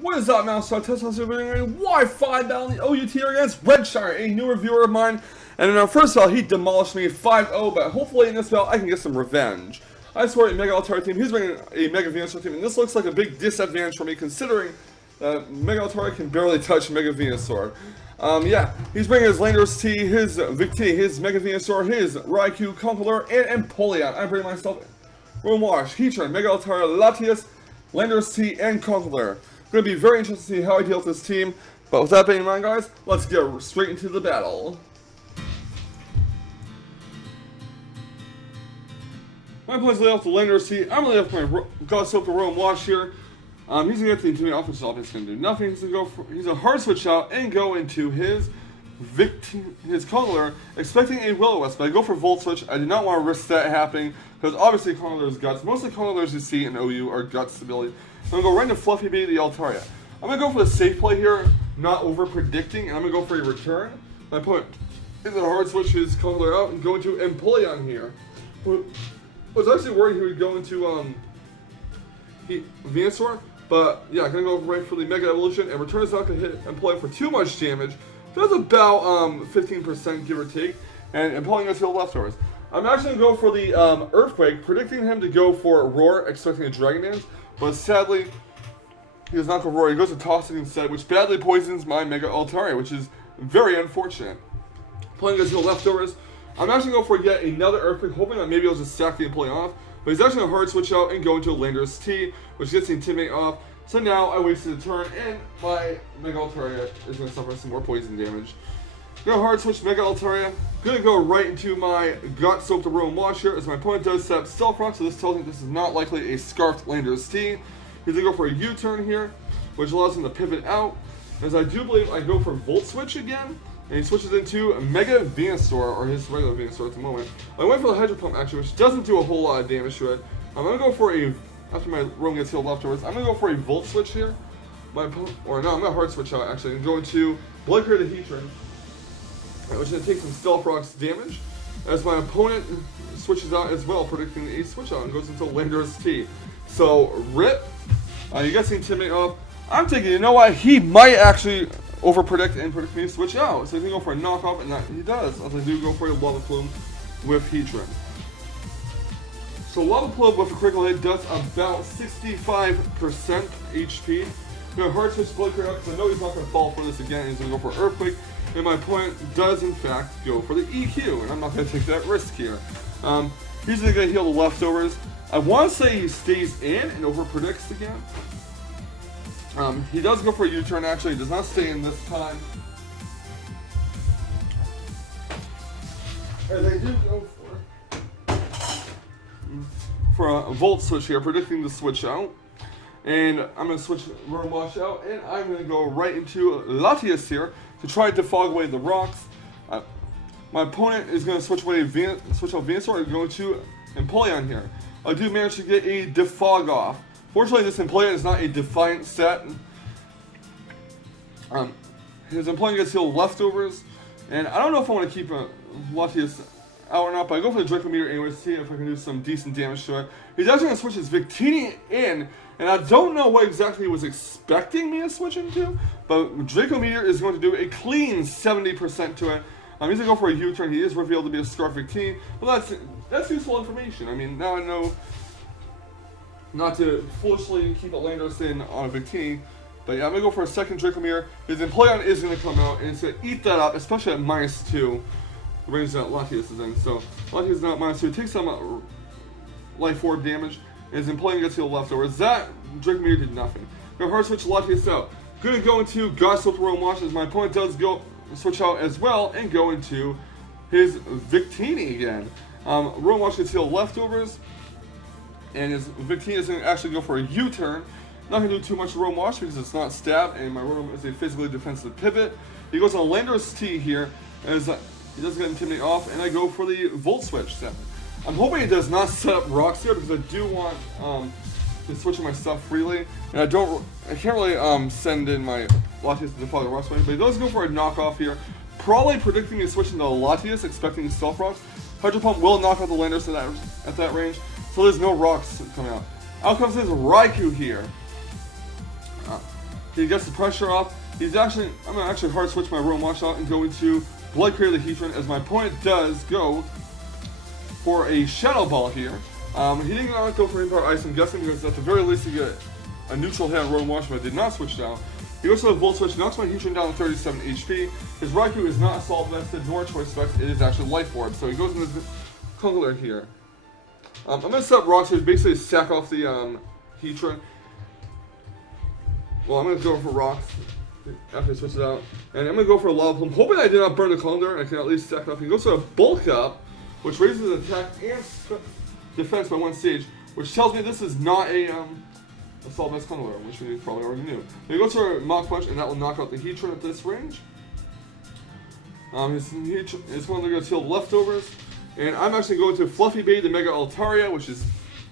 What is up, Mousetrap? Teslamouse here doing a Wi-Fi battle in the OUT against Redshiner, a newer viewer of mine. And in our first battle, he demolished me 5-0, but hopefully in this battle, I can get some revenge. I swear, a Mega Altari team, he's bringing a Mega Venusaur team, and this looks like a big disadvantage for me, considering that Mega Altari can barely touch Mega Venusaur. Yeah, he's bringing his Landorus T, his Victini, his Mega Venusaur, his Raikou, Conkeldurr, and Empoleon. I bring myself Room Wash, Heatran, Mega Altari, Latias, Landorus T, and Conkeldurr. Going to be very interesting to see how I deal with this team. But with that being in mind, guys, let's get straight into the battle. My opponent's laid off the Landorus T. I'm going to lay off my Godsoak Roam Wash here. He's going to get the Intimidate off, which is obviously going to do nothing. He's going to hard switch out and go into his Conkeldurr, expecting a Will-O-Wisp, but I go for Volt Switch. I do not want to risk that happening, because obviously Conkeldurr's Guts. Most of the Conkeldurrs you see in OU are Guts stability. I'm going to go right into Fluffybae the Altaria. I'm going to go for the safe play here, not over-predicting, and I'm going to go for a return. My opponent is going to hard switch his Conkeldurr out and go into Empoleon here. I was actually worried he would go into Venusaur, but yeah, I'm going to go right for the Mega Evolution, and return is not going to hit Empoleon for too much damage. Does about 15% give or take, and Empoleon goes to the leftovers. I'm actually going to go for the Earthquake, predicting him to go for a Roar, expecting a Dragon Dance. But sadly, he does not go Roar. He goes to Toxic instead, which badly poisons my Mega Altaria, which is very unfortunate. Playing against the leftovers. I'm actually going to go for yet another Earthquake, hoping that maybe I'll just sack the Empoleon off. But he's actually going to hard switch out and go into a Landorus T, which gets the Intimidate off. So now I wasted a turn, and my Mega Altaria is going to suffer some more poison damage. Gonna hard switch Mega Altaria. Gonna go right into my Godsoak the Roam Wash here, as my opponent does set up Stealth Rock, so this tells me this is not likely a Scarfed Landorus T. He's gonna go for a U-turn here, which allows him to pivot out. As I do believe I go for Volt Switch again, and he switches into Mega Venusaur, or his regular Venusaur at the moment. I went for the Hydro Pump actually, which doesn't do a whole lot of damage to it. I'm gonna go for a, after my roam gets healed afterwards, I'm gonna go for a Volt Switch here. I'm gonna hard switch out actually, and go into Blinker the Heatran, which is going to take some Stealth Rock's damage, as my opponent switches out as well, predicting a switch out, and goes into Landorus T. So, RIP, you guys can Intimidate off. I'm thinking, you know what, he might actually over-predict and predict me to switch out. So he's going to go for a knockoff, and that he does, as I do go for a Lava Plume with Heatran. So Lava Plume with a critical hit does about 65% HP. I'm going to hard switch Blinker out, because I know he's not going to fall for this again, he's going to go for Earthquake. And my opponent does, in fact, go for the EQ, and I'm not going to take that risk here. He's going to heal the leftovers. I want to say he stays in and over-predicts again. He does go for a U-turn, actually. He does not stay in this time. And they do go for a Volt Switch here, predicting the switch out. And I'm going to switch Roam Wash out, and I'm going to go right into Latias here to try to fog away the rocks. My opponent is going to switch out Venusaur and go to Empoleon here. I do manage to get a Defog off. Fortunately, this Empoleon is not a Defiant set. His Empoleon gets healed leftovers, and I don't know if I want to keep Latias out or not, but I go for the Draco Meteor anyway to see if I can do some decent damage to it. He's actually going to switch his Victini in, and I don't know what exactly he was expecting me to switch into, but Draco Meteor is going to do a clean 70% to it. He's going to go for a U-turn. He is revealed to be a Scarf Victini. Well, that's useful information. I mean, now I know not to foolishly keep a Landorus in on a Victini. But yeah, I'm going to go for a second Draco Meteor. His Empoleon is going to come out, and it's going to eat that up, especially at -2. The range that Latias is in. So Latias is not -2. It takes some Life Orb damage. And his Empoleon gets healed leftovers. That Draco Meteor did nothing. Gonna hard switch Latias out. Gonna go into Godsoak Roam Wash, as my opponent does go switch out as well and go into his Victini again. Roam Wash gets healed leftovers, and his Victini is gonna actually go for a U-turn. Not gonna do too much Roam Wash because it's not stab, and my Roam is a physically defensive pivot. He goes on Landorus T here, as he does get Intimidate off, and I go for the Volt Switch set. I'm hoping it does not set up rocks here, because I do want to switch my stuff freely, and I can't really send in my Latias to defog the rocks, but he does go for a knockoff here, probably predicting me switching to Latias, expecting Stealth Rocks. Hydro Pump will knock out the Landorus at that range, so there's no rocks coming out. Out comes his Raikou here. He gets the pressure off. I'm gonna actually hard switch my Roam Wash out and go into Blood Crater the Heatran, as my opponent does go for a Shadow Ball here. He didn't go for Impact Ice, I'm guessing, because at the very least he get a neutral hit on Roam Wash, but did not switch down. He goes to the Volt Switch, knocks my Heatran down to 37 HP. His Raikou is not Assault Vested nor Choice Specs, it is actually Life Orb, so he goes into the Conkeldurr here. I'm going to set up Rocks here, basically sack off the Heatran. Well, I'm going to go for Rocks after I switch it out. And I'm going to go for a Lava Plume, hoping I did not burn the Conkeldurr and I can at least sack it off. He goes to a Bulk Up, which raises attack and defense by 1 stage, which tells me this is not a Assault Vest Conkeldurr, which we probably already knew. He goes for a Mach Punch, and that will knock out the Heatran at this range. His Conkeldurr goes to heal leftovers. And I'm actually going to Fluffybae, the Mega Altaria, which is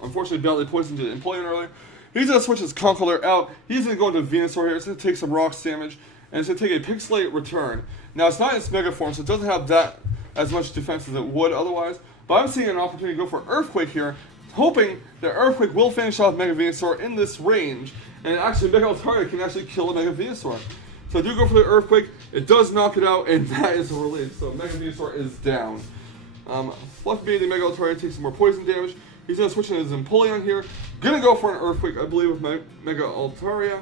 unfortunately badly poisoned to Empoleon earlier. He's going to switch his Conkeldurr out. He's going to go into Venusaur here. It's going to take some Rocks damage. And it's going to take a Pixelate Return. Now, it's not in its Mega form, so it doesn't have that as much defense as it would otherwise. But I'm seeing an opportunity to go for Earthquake here, hoping that Earthquake will finish off Mega Venusaur in this range. And actually, Mega Altaria can actually kill a Mega Venusaur. So I do go for the Earthquake. It does knock it out, and that is a relief. So Mega Venusaur is down. Fluffybae, the Mega Altaria, takes some more poison damage. He's going to switch into his Empoleon here. Gonna go for an Earthquake, I believe, with my Mega Altaria.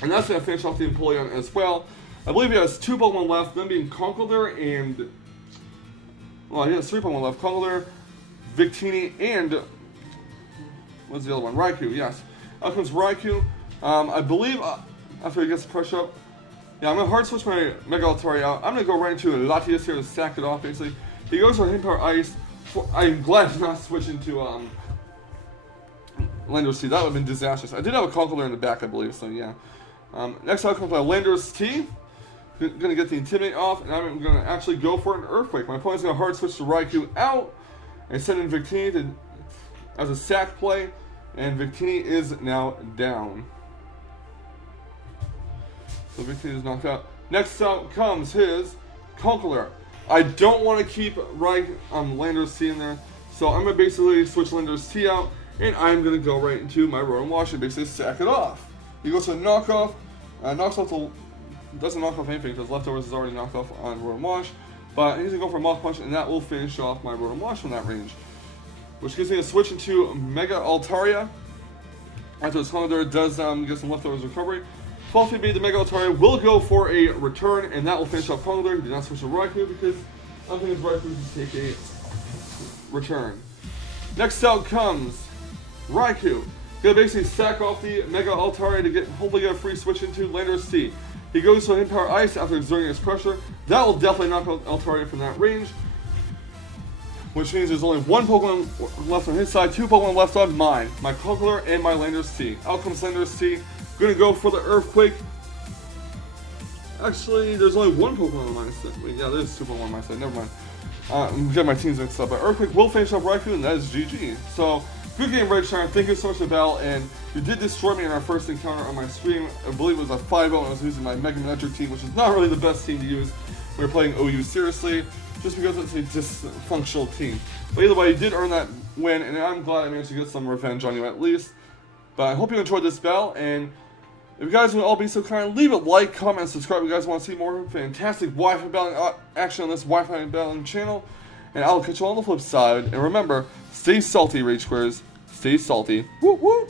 And that's going to finish off the Empoleon as well. I believe he has 2 Pokemon left, them being Conkeldurr and... Well, he has 3 Pokemon left. Conkeldurr, Victini, and... What's the other one? Raikou, yes. Out comes Raikou. I believe, after he gets the pressure up... Yeah, I'm going to hard switch my Mega Altaria out. I'm going to go right into Latias here to sack it off, basically. He goes for Hidden Power Ice. I'm glad to not switch into Landorus T. That would have been disastrous. I did have a Conkeldurr in the back, I believe, so yeah. Next out comes my Landorus T. Gonna get the Intimidate off, and I'm gonna actually go for an Earthquake. My opponent's gonna hard switch to Raikou out and send in Victini as a sack play, and Victini is now down. So Victini is knocked out. Next out comes his Conkeldurr. I don't want to keep Landorus T in there, so I'm going to basically switch Landorus T out, and I'm going to go right into my Roam Wash and basically sack it off. He goes to knockoff, doesn't knock off anything because leftovers is already knocked off on Roam Wash, but he's going to go for a Mach Punch, and that will finish off my Roam Wash from that range. Which gives me a switch into Mega Altaria. After his Conkeldurr does get some leftovers recovery. Fluffybae, the Mega Altaria, will go for a return, and that will finish off Conkeldurr. He did not switch to Raikou because I think his Raikou can take a return. Next out comes Raikou. Gonna basically sack off the Mega Altaria to hopefully get a free switch into Landorus T. He goes to Hidden Power Ice after exerting his pressure. That will definitely knock out Altaria from that range, which means there's only 1 Pokemon left on his side, 2 Pokemon left on mine. My Conkeldurr and my Landorus T. Out comes Landorus T. Gonna go for the Earthquake. Actually, there's only 1 Pokemon on my side. Wait, yeah, there's 2 Pokemon on my side. Never mind. I'm getting my teams mixed up. But Earthquake will finish off Raikou, and that is GG. So, good game, Redshiner. Thank you so much for the battle. And you did destroy me in our first encounter on my stream. I believe it was a 5-0, and I was using my Mega Manectric team, which is not really the best team to use when you're playing OU seriously, just because it's a dysfunctional team. But either way, you did earn that win, and I'm glad I managed to get some revenge on you at least. But I hope you enjoyed this battle, and if you guys would all be so kind, leave a like, comment, and subscribe if you guys want to see more fantastic Wi-Fi battling action on this Wi-Fi battling channel. And I'll catch you on the flip side. And remember, stay salty, Rage Squares. Stay salty. Woo woo!